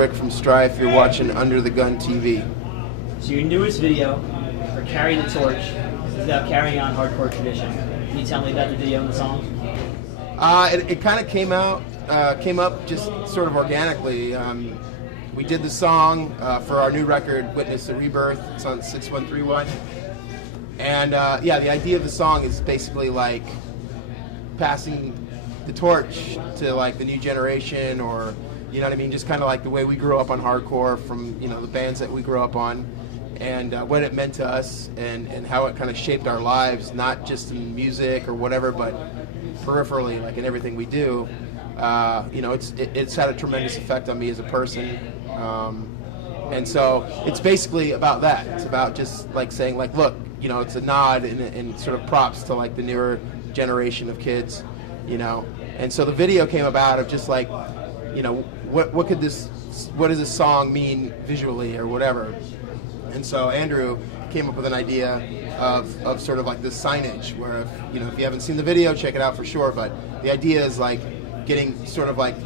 Rick from Strife. You're watching Under the Gun TV. So your newest video, for Carry the Torch, is about carrying on hardcore tradition. Can you tell me about the video and the song? It kind of came up just sort of organically. We did the song for our new record, Witness a Rebirth. It's on 6131. And yeah, the idea of the song is basically like passing the torch to like the new generation, or you know what I mean, just kind of like the way we grew up on hardcore from, you know, the bands that we grew up on, and what it meant to us, and how it kind of shaped our lives, not just in music or whatever, but peripherally, like in everything we do. You know, it's had a tremendous effect on me as a person. And so it's basically about that. It's about just like saying like, look, you know, it's a nod and sort of props to like the newer generation of kids, you know. And so the video came about of just like, you know, what does this song mean visually or whatever. And so Andrew came up with an idea of sort of like this signage where, if you haven't seen the video, check it out for sure. But the idea is like getting sort of like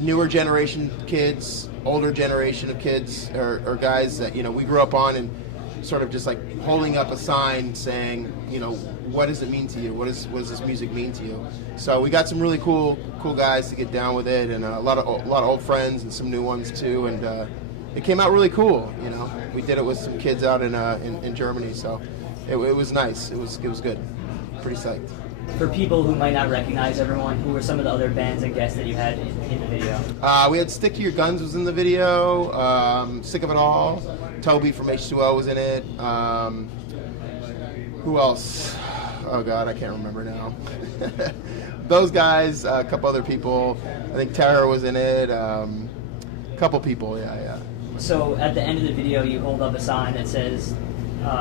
newer generation kids, older generation of kids or guys that, you know, we grew up on, and sort of just like holding up a sign saying, you know, what does it mean to you? What does this music mean to you? So we got some really cool guys to get down with it, and a lot of old friends and some new ones too, and it came out really cool. You know, we did it with some kids out in Germany, so it was nice. It was good. Pretty psyched. For people who might not recognize everyone, who were some of the other bands and guests that you had in the video? We had Stick to Your Guns was in the video. Sick of It All. Toby from H2O was in it. Who else? Oh God, I can't remember now. Those guys, a couple other people. I think Tara was in it. A couple people, yeah. So at the end of the video, you hold up a sign that says,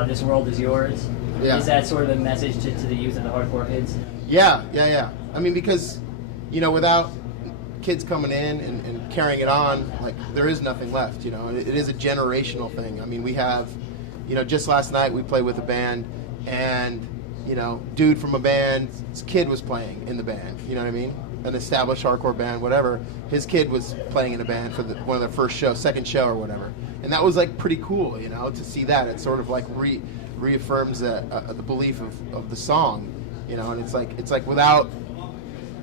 "This world is yours." Yeah. Is that sort of a message to the youth and the hardcore kids? Yeah. I mean, because, you know, without kids coming in and carrying it on, like, there is nothing left, you know. It is a generational thing. I mean, we have, you know, just last night we played with a band, and, you know, dude from a band, his kid was playing in the band, you know what I mean? An established hardcore band, whatever. His kid was playing in a band for one of the second show or whatever. And that was, like, pretty cool, you know, to see that. It sort of, like, reaffirms the belief of the song, you know. And it's like without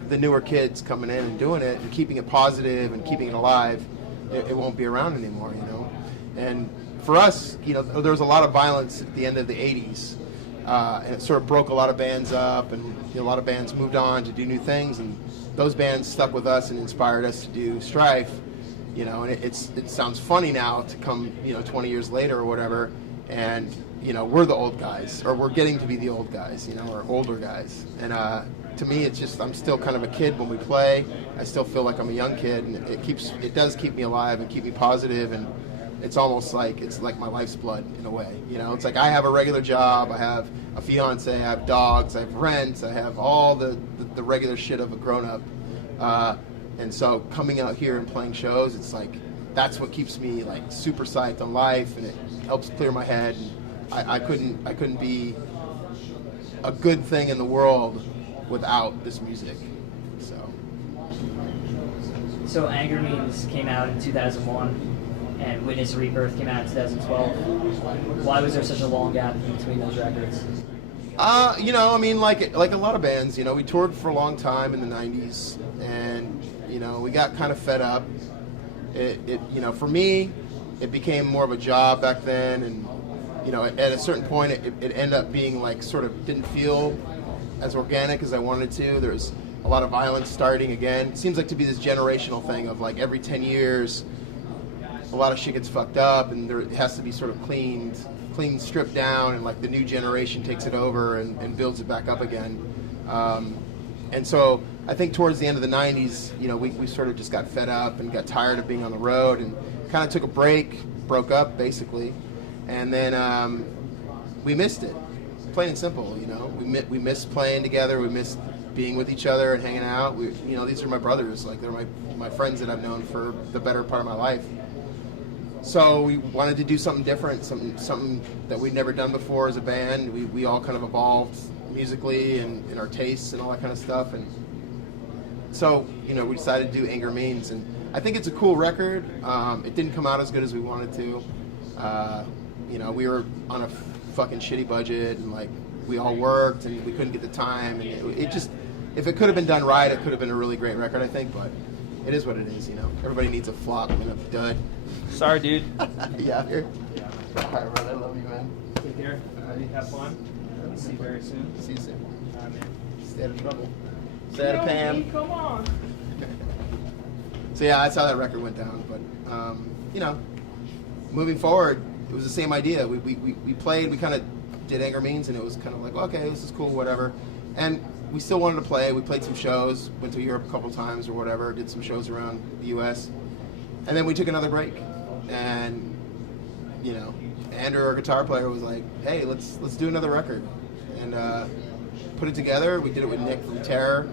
the newer kids coming in and doing it and keeping it positive and keeping it alive, it won't be around anymore, you know. And for us, you know, there was a lot of violence at the end of the 80s, and it sort of broke a lot of bands up, and, you know, a lot of bands moved on to do new things, and those bands stuck with us and inspired us to do Strife, you know. And it sounds funny now to come, you know, 20 years later or whatever, and, you know, we're the old guys, or we're getting to be the old guys, you know, or older guys. And to me, it's just, I'm still kind of a kid when we play. I still feel like I'm a young kid, and it does keep me alive and keep me positive, and it's almost like, it's like my life's blood in a way, you know. It's like I have a regular job, I have a fiance, I have dogs, I have rent, I have all the regular shit of a grown-up. And so coming out here and playing shows, it's like, that's what keeps me like super psyched on life, and it helps clear my head. And I couldn't be a good thing in the world without this music. So Anger Means came out in 2001, and Witness Rebirth came out in 2012. Why was there such a long gap between those records? You know, I mean, like a lot of bands, you know, we toured for a long time in the 90s, and, you know, we got kind of fed up. It you know, for me, it became more of a job back then, and, you know, at a certain point, it ended up being like, sort of didn't feel as organic as I wanted to. There's a lot of violence starting again. It seems like to be this generational thing of like every 10 years, a lot of shit gets fucked up, and there has to be sort of clean, stripped down, and like the new generation takes it over and builds it back up again. And so I think towards the end of the 90s, you know, we sort of just got fed up and got tired of being on the road, and kind of took a break, broke up basically, and then we missed it, plain and simple. You know, we missed playing together, we missed being with each other and hanging out. You know, these are my brothers, like they're my friends that I've known for the better part of my life. So we wanted to do something different, something that we'd never done before as a band. We all kind of evolved musically and in our tastes and all that kind of stuff. And so, you know, we decided to do Anger Means. And I think it's a cool record. It didn't come out as good as we wanted to. You know, we were on a fucking shitty budget, and like we all worked, and we couldn't get the time. And it just, if it could have been done right, it could have been a really great record, I think. But it is what it is, you know. Everybody needs a flop and a dud. Sorry, dude. Yeah, here. All right, brother. I love you, man. Take care. Have fun. See you very soon. See you soon. All right, man. Stay out of trouble. Stay out of Pam. Come on. So yeah, that's how that record went down. But you know, moving forward, it was the same idea. We played. We kind of did Anger Means, and it was kind of like, okay, this is cool, whatever. And we still wanted to play. We played some shows. Went to Europe a couple times or whatever. Did some shows around the U.S. And then we took another break. And you know, Andrew, our guitar player, was like, hey, let's do another record. And put it together. We did it with Nick from Terror,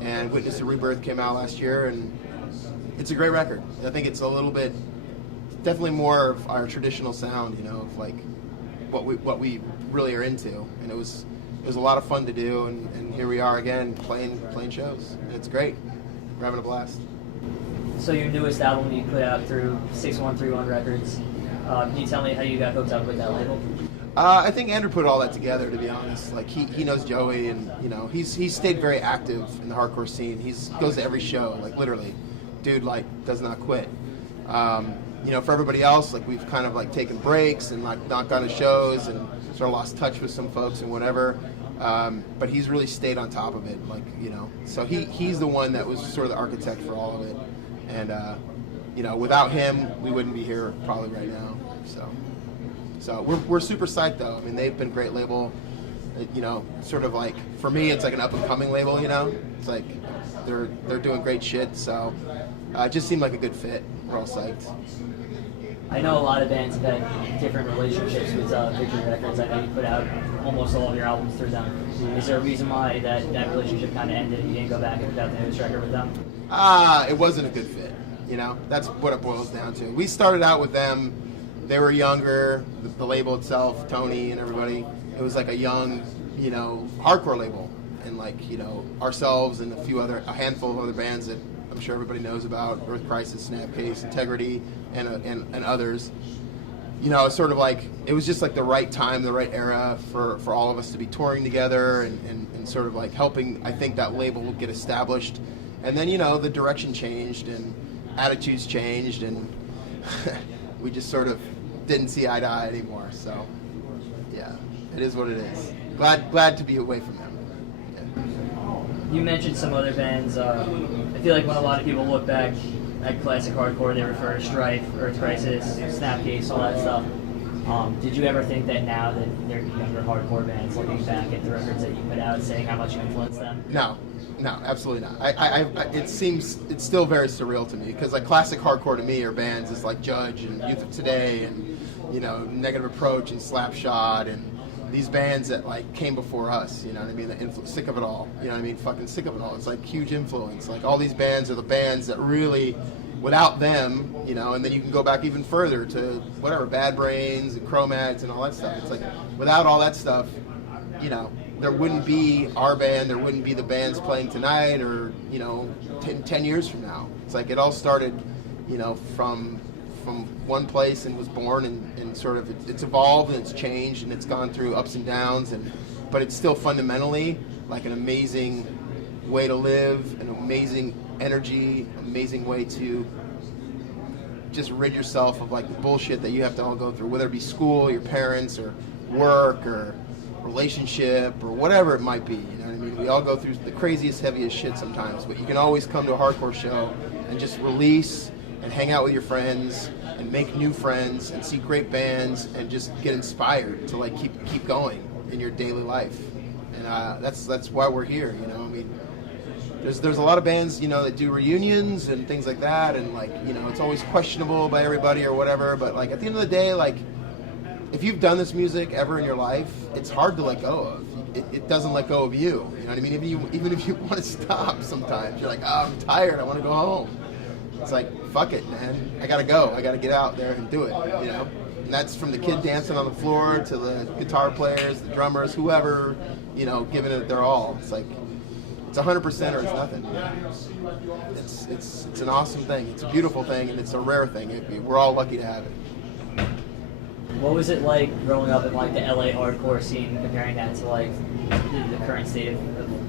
and Witness to Rebirth came out last year, and it's a great record. I think it's a little bit, definitely more of our traditional sound, you know, of like what we really are into. And it was a lot of fun to do, and here we are again playing shows. And it's great. We're having a blast. So your newest album you put out through 6131 Records. Can you tell me how you got hooked up with that label? I think Andrew put all that together, to be honest. Like he knows Joey, and you know he's stayed very active in the hardcore scene. He goes to every show, like literally, dude, like does not quit. You know, for everybody else, like we've kind of like taken breaks and like not gone to shows and sort of lost touch with some folks and whatever. But he's really stayed on top of it, like you know. So he's the one that was sort of the architect for all of it, and you know, without him, we wouldn't be here probably right now. So we're super psyched though. I mean, they've been a great label. You know, sort of like for me, it's like an up and coming label. You know, it's like they're doing great shit. So it just seemed like a good fit. We're all psyched. I know a lot of bands have had different relationships with Victory Records. I know you put out almost all of your albums through them. Is there a reason why that relationship kind of ended and you didn't go back and put out the newest record with them? It wasn't a good fit. You know, that's what it boils down to. We started out with them. They were younger. The label itself, Tony and everybody, it was like a young, you know, hardcore label. And like, you know, ourselves and a handful of other bands that I'm sure everybody knows about, Earth Crisis, Snapcase, Integrity, and others. You know, it's sort of like, it was just like the right time, the right era for all of us to be touring together and sort of like helping, I think, that label get established. And then, you know, the direction changed and attitudes changed, and we just sort of didn't see eye to eye anymore. So, yeah, it is what it is. Glad to be away from them. Yeah. You mentioned some other bands. I feel like when a lot of people look back at classic hardcore, they refer to Strife, Earth Crisis, Snapcase, all that stuff. Did you ever think that now that they're younger hardcore bands, looking back at the records that you put out, saying how much you influenced them? No, absolutely not. It seems, it's still very surreal to me, because like classic hardcore to me are bands as like Judge and Youth of Today and, you know, Negative Approach and Slapshot and these bands that like came before us, you know what I mean? Sick of It All, you know what I mean? Fucking Sick of It All. It's like huge influence. Like all these bands are the bands that really, without them, you know, and then you can go back even further to whatever, Bad Brains and Cro-Mags and all that stuff. It's like without all that stuff, you know, there wouldn't be our band, there wouldn't be the bands playing tonight or, you know, 10 years from now. It's like it all started, you know, from one place and was born and sort of it's evolved and it's changed and it's gone through ups and downs, but it's still fundamentally like an amazing way to live, an amazing energy, amazing way to just rid yourself of like the bullshit that you have to all go through, whether it be school, your parents, or work, or relationship, or whatever it might be. You know what I mean? We all go through the craziest, heaviest shit sometimes, but you can always come to a hardcore show and just release and hang out with your friends and make new friends and see great bands and just get inspired to like keep going in your daily life. And that's why we're here. You know, I mean, there's a lot of bands, you know, that do reunions and things like that, and like, you know, it's always questionable by everybody or whatever. But like at the end of the day, like if you've done this music ever in your life, it's hard to let go of. It doesn't let go of you. You know what I mean? Even if you want to stop, sometimes you're like, oh, I'm tired. I want to go home. It's like, fuck it, man. I gotta go. I gotta get out there and do it. You know, and that's from the kid dancing on the floor to the guitar players, the drummers, whoever, you know, giving it their all. It's like it's 100% or it's nothing. It's an awesome thing. It's a beautiful thing, and it's a rare thing. We're all lucky to have it. What was it like growing up in like the LA hardcore scene, comparing that to like the current state of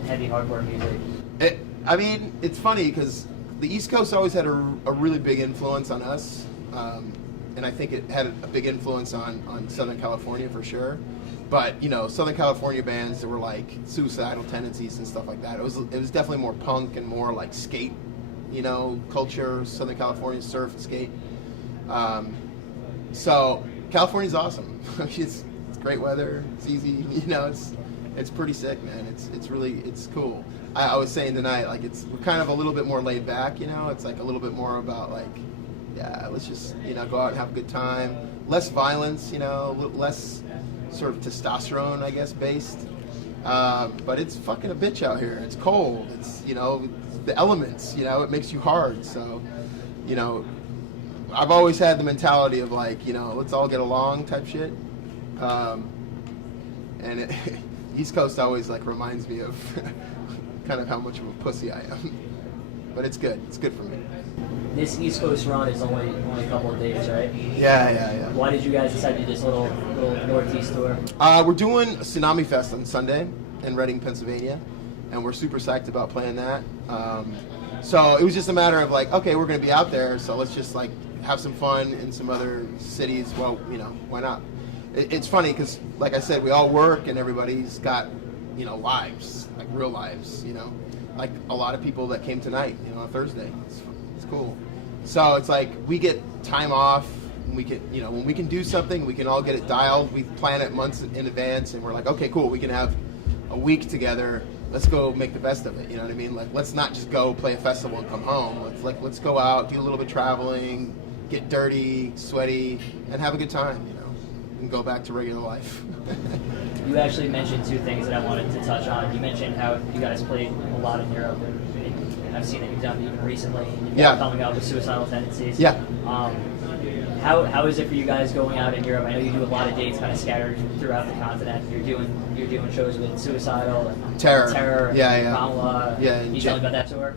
heavy hardcore music? I mean, it's funny because the East Coast always had a really big influence on us, and I think it had a big influence on Southern California for sure. But you know, Southern California bands that were like Suicidal Tendencies and stuff like that. It was definitely more punk and more like skate, you know, culture. Southern California surf and skate. So California's awesome. it's great weather. It's easy. You know, it's pretty sick, man. It's cool. I was saying tonight, like we're kind of a little bit more laid back. You know, it's like a little bit more about like, yeah, let's just go out and have a good time. Less violence. You know, less sort of testosterone, I guess, based. But it's fucking a bitch out here. It's cold. It's the elements. It makes you hard. So, I've always had the mentality of like, let's all get along type shit. And East Coast always like reminds me of kind of how much of a pussy I am. But it's good. It's good for me. This East Coast run is only a couple of days, right? Yeah. Why did you guys decide to do this little Northeast tour? We're doing Tsunami Fest on Sunday in Reading, Pennsylvania, and we're super psyched about playing that. So it was just a matter of like, okay, we're going to be out there, so let's just like have some fun in some other cities. Well, why not? It's funny because, like I said, we all work and everybody's got, lives, like real lives, like a lot of people that came tonight, on Thursday. It's cool. So it's like we get time off. And we can, when we can do something, we can all get it dialed. We plan it months in advance, and we're like, okay, cool. We can have a week together. Let's go make the best of it. You know what I mean? Like, let's not just go play a festival and come home. Let's go out, do a little bit of traveling, get dirty, sweaty, and have a good time. And go back to regular life. You actually mentioned two things that I wanted to touch on. You mentioned how you guys played a lot in Europe, and I've seen that you've done even recently. Coming out with Suicidal Tendencies. Yeah. How is it for you guys going out in Europe? I know you do a lot of dates kind of scattered throughout the continent. You're doing shows with Suicidal and Terror. Yeah. Kamala. Yeah. Can you tell me about that tour?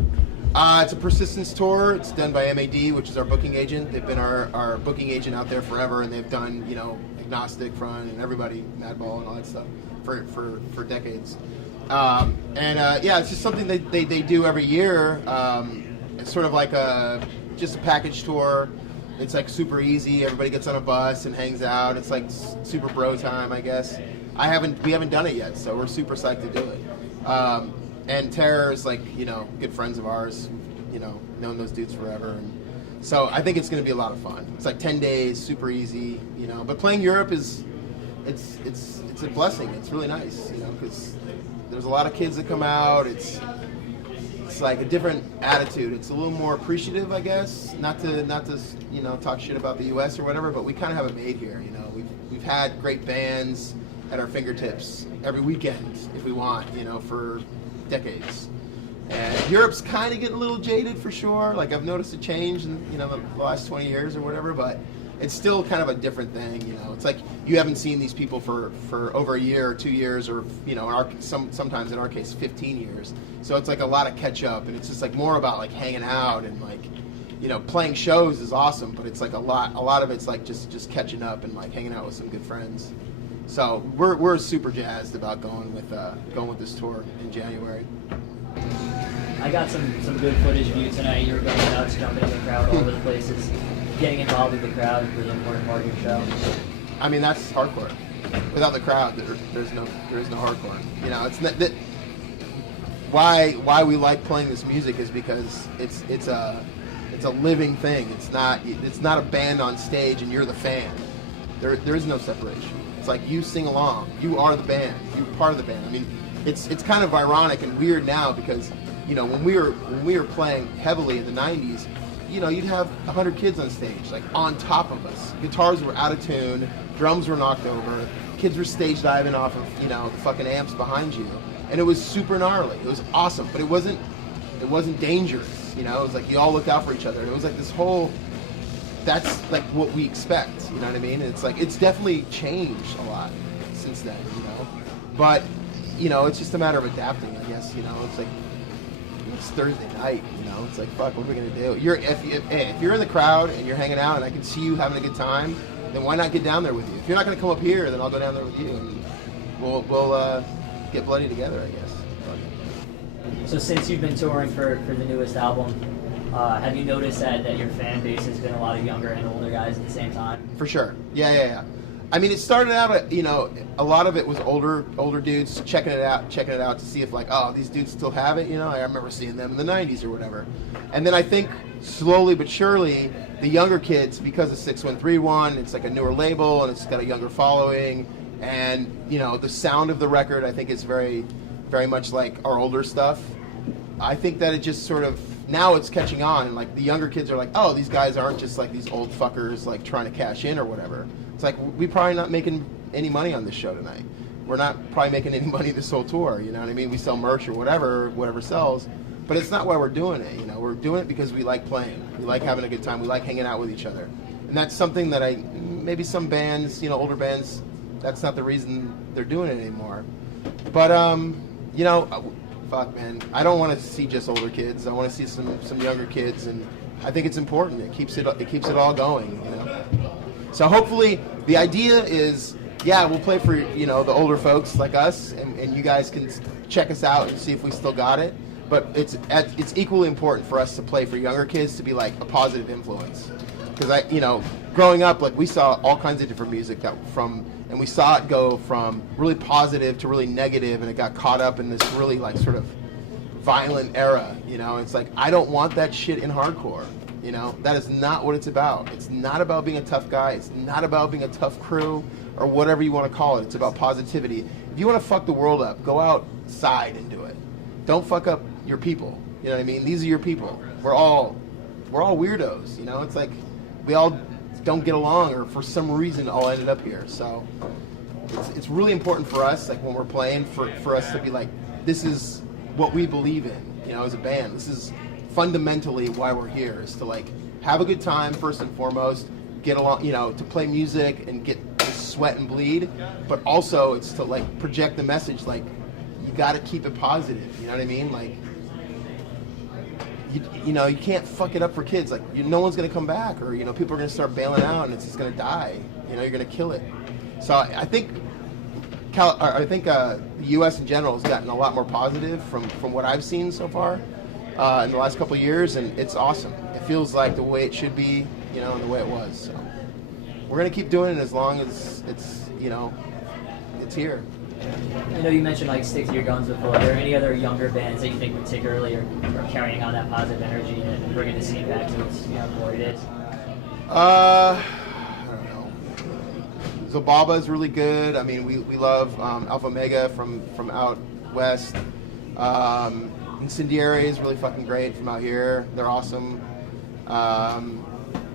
It's a Persistence tour. It's done by MAD, which is our booking agent. They've been our booking agent out there forever, and they've done, Agnostic Front and everybody, Madball and all that stuff for decades. It's just something they do every year. It's sort of like just a package tour. It's like super easy. Everybody gets on a bus and hangs out. It's like super bro time, I guess. We haven't done it yet, so we're super psyched to do it. And Terror is like, good friends of ours, known those dudes forever. And so I think it's going to be a lot of fun. It's like 10 days, super easy, But playing Europe it's a blessing. It's really nice, because there's a lot of kids that come out. It's like a different attitude. It's a little more appreciative, I guess. Not to talk shit about the U.S. or whatever, but we kind of have it made here. We've had great bands at our fingertips every weekend if we want, for decades. And Europe's kind of getting a little jaded for sure. Like I've noticed a change in the last 20 years or whatever, but it's still kind of a different thing. It's like you haven't seen these people for over a year or 2 years, or sometimes in our case 15 years. So it's like a lot of catch up, and it's just like more about like hanging out and like playing shows is awesome, but it's like a lot of it's like just catching up and like hanging out with some good friends. So we're super jazzed about going with this tour in January. I got some good footage of you tonight. You were going nuts, jumping in the crowd all over the places. Getting involved with the crowd is a really important part of your show. I mean, that's hardcore. Without the crowd, there is no hardcore. It's not that. Why we like playing this music is because it's a living thing. It's not a band on stage and you're the fan. There is no separation. It's like you sing along. You are the band. You're part of the band. I mean, it's kind of ironic and weird now because when we were playing heavily in the 90s, you'd have 100 kids on stage, like on top of us. Guitars were out of tune, drums were knocked over, kids were stage diving off of the fucking amps behind you, and it was super gnarly. It was awesome, but it wasn't dangerous. It was like you all looked out for each other, and it was like this whole. That's like what we expect, you know what I mean? And it's like, it's definitely changed a lot since then, but, it's just a matter of adapting, I guess, it's like, it's Thursday night, you know. It's like, fuck, what are we gonna do? If you're in the crowd and you're hanging out and I can see you having a good time, then why not get down there with you? If you're not gonna come up here, then I'll go down there with you and we'll get bloody together, I guess. So since you've been touring for the newest album, have you noticed that your fan base has been a lot of younger and older guys at the same time? For sure. Yeah. I mean, it started out, you know, a lot of it was older dudes checking it out to see if, like, oh, these dudes still have it, you know. I remember seeing them in the 90s or whatever. And then I think slowly but surely, the younger kids, because of 6131, it's like a newer label and it's got a younger following. And, you know, the sound of the record, I think, is very, very much like our older stuff. I think that it just sort of, now it's catching on, and like the younger kids are like, oh, these guys aren't just like these old fuckers like trying to cash in or whatever. It's like, we're probably not making any money on this show tonight. We're not probably making any money this whole tour, you know what I mean? We sell merch or whatever sells, but it's not why we're doing it, you know? We're doing it because we like playing. We like having a good time. We like hanging out with each other. And that's something that maybe some bands, you know, older bands, that's not the reason they're doing it anymore. But, you know, fuck, man, I don't want to see just older kids. I want to see some younger kids, and I think it's important. It keeps it all going, you know? So hopefully, the idea is, yeah, we'll play for, you know, the older folks like us, and you guys can check us out and see if we still got it. But it's equally important for us to play for younger kids, to be like a positive influence. Because you know, growing up, like, we saw all kinds of different music and we saw it go from really positive to really negative, and it got caught up in this really like sort of violent era, you know. It's like, I don't want that shit in hardcore. You know, that is not what it's about. It's not about being a tough guy. It's not about being a tough crew or whatever you want to call it. It's about positivity. If you want to fuck the world up, go outside and do it. Don't fuck up your people. You know what I mean? These are your people. We're all weirdos. You know, it's like we all don't get along, or for some reason all ended up here. So it's really important for us, like when we're playing, for us to be like, this is what we believe in. You know, as a band, this is fundamentally why we're here, is to like have a good time first and foremost, get along, you know, to play music and get to sweat and bleed, but also it's to like project the message, like, you got to keep it positive. You know what I mean? Like, you know, you can't fuck it up for kids. Like, no one's gonna come back, or, you know, people are gonna start bailing out and it's just gonna die. You know, you're gonna kill it. So I think the U.S. in general has gotten a lot more positive from what I've seen so far in the last couple of years, and it's awesome. It feels like the way it should be, you know, and the way it was. So we're gonna keep doing it as long as it's, you know, it's here. I know you mentioned like stick to your guns before. Are there any other younger bands that you think particularly are carrying on that positive energy and bringing the scene back to its, you know, glory days? I don't know. Zababa is really good. I mean, we love Alpha Omega from out west. Incendiary is really fucking great from out here. They're awesome.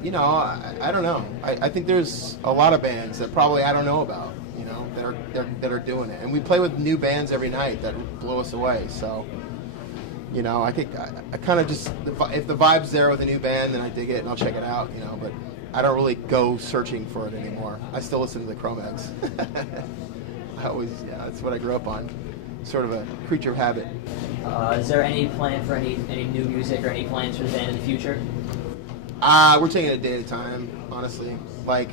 You know, I don't know. I think there's a lot of bands that probably I don't know about, you know, that are doing it. And we play with new bands every night that blow us away. So, you know, I kind of just, if the vibe's there with a new band, then I dig it and I'll check it out, you know, but I don't really go searching for it anymore. I still listen to the Chromex. That's what I grew up on. Sort of a creature of habit. Is there any plan for any new music or any plans for the band in the future? We're taking it a day at a time, honestly. Like,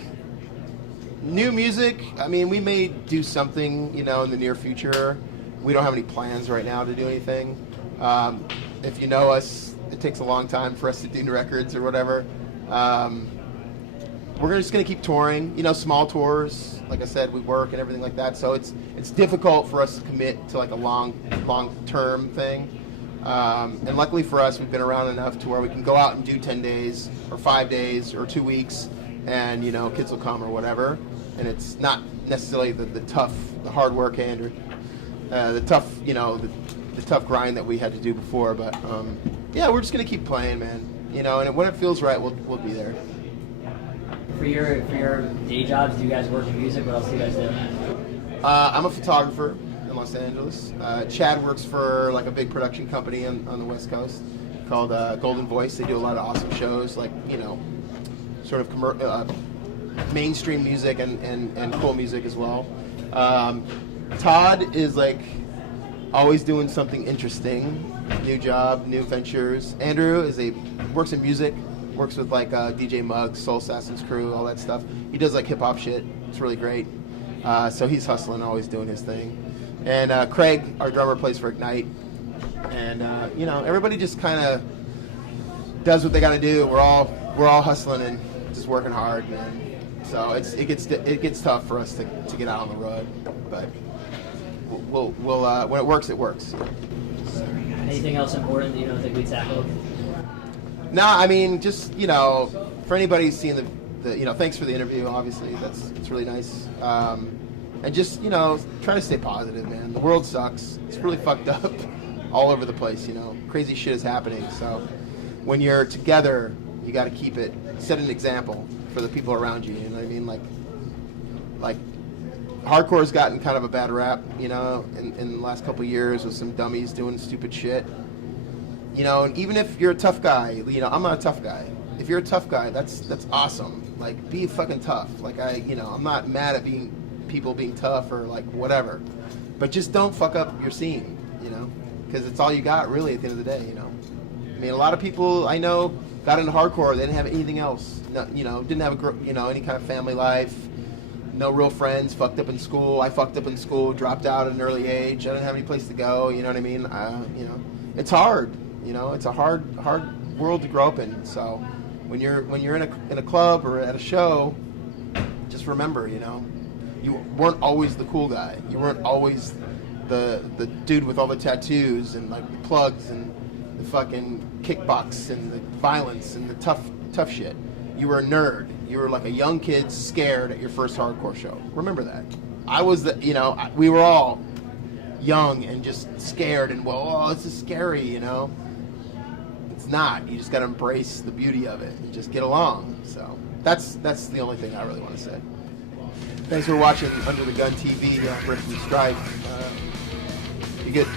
new music, I mean, we may do something, you know, in the near future. We don't have any plans right now to do anything. If you know us, it takes a long time for us to do new records or whatever. We're just going to keep touring, you know, small tours. Like I said, we work and everything like that, so it's difficult for us to commit to like a long-term thing. And luckily for us, we've been around enough to where we can go out and do 10 days or 5 days or 2 weeks, and, you know, kids will come or whatever. And it's not necessarily the hard work or the tough, you know, the tough grind that we had to do before. But yeah, we're just gonna keep playing, man. You know, and when it feels right, we'll be there. For your day jobs, do you guys work in music? What else do you guys do? I'm a photographer in Los Angeles. Chad works for like a big production company on the West Coast called Golden Voice. They do a lot of awesome shows, like, you know, sort of mainstream music and cool music as well. Todd is like always doing something interesting. new job, new ventures. Andrew works in music, works with like DJ Muggs, Soul Assassin's crew, all that stuff. He does like hip hop shit. It's really great. So he's hustling, always doing his thing. And Craig, our drummer, plays for Ignite. And you know, everybody just kind of does what they got to do. We're all hustling and just working hard, man. So it gets tough for us to get out on the road, but we'll when it works, it works. Anything else important that you don't think we tackled? No, I mean, just, you know, for anybody seeing the you know, thanks for the interview. Obviously, it's really nice. And just, you know, try to stay positive, man. The world sucks. It's really fucked up all over the place. You know, crazy shit is happening. So when you're together, you got to keep it. Set an example for the people around you. You know what I mean? Like hardcore's gotten kind of a bad rap, you know, in the last couple of years with some dummies doing stupid shit. You know, and even if you're a tough guy, you know, I'm not a tough guy. If you're a tough guy, that's awesome. Like, be fucking tough. Like, you know, I'm not mad at people being tough or like whatever, but just don't fuck up your scene, you know, because it's all you got really at the end of the day, you know. I mean, a lot of people I know got into hardcore, they didn't have anything else, no, you know, didn't have any kind of family life, no real friends, fucked up in school. I fucked up in school, dropped out at an early age. I didn't have any place to go, you know what I mean? You know, it's hard, you know, it's a hard world to grow up in. So when you're in a club or at a show, just remember, you know, you weren't always the cool guy. You weren't always the dude with all the tattoos and like the plugs and the fucking kickbox and the violence and the tough shit. You were a nerd. You were like a young kid scared at your first hardcore show. Remember that. I was we were all young and just scared and, well, this is scary, you know. It's not. You just got to embrace the beauty of it and just get along. So that's the only thing I really want to say. Thanks for watching Under the Gun TV, Rebirth and Strife. Be good.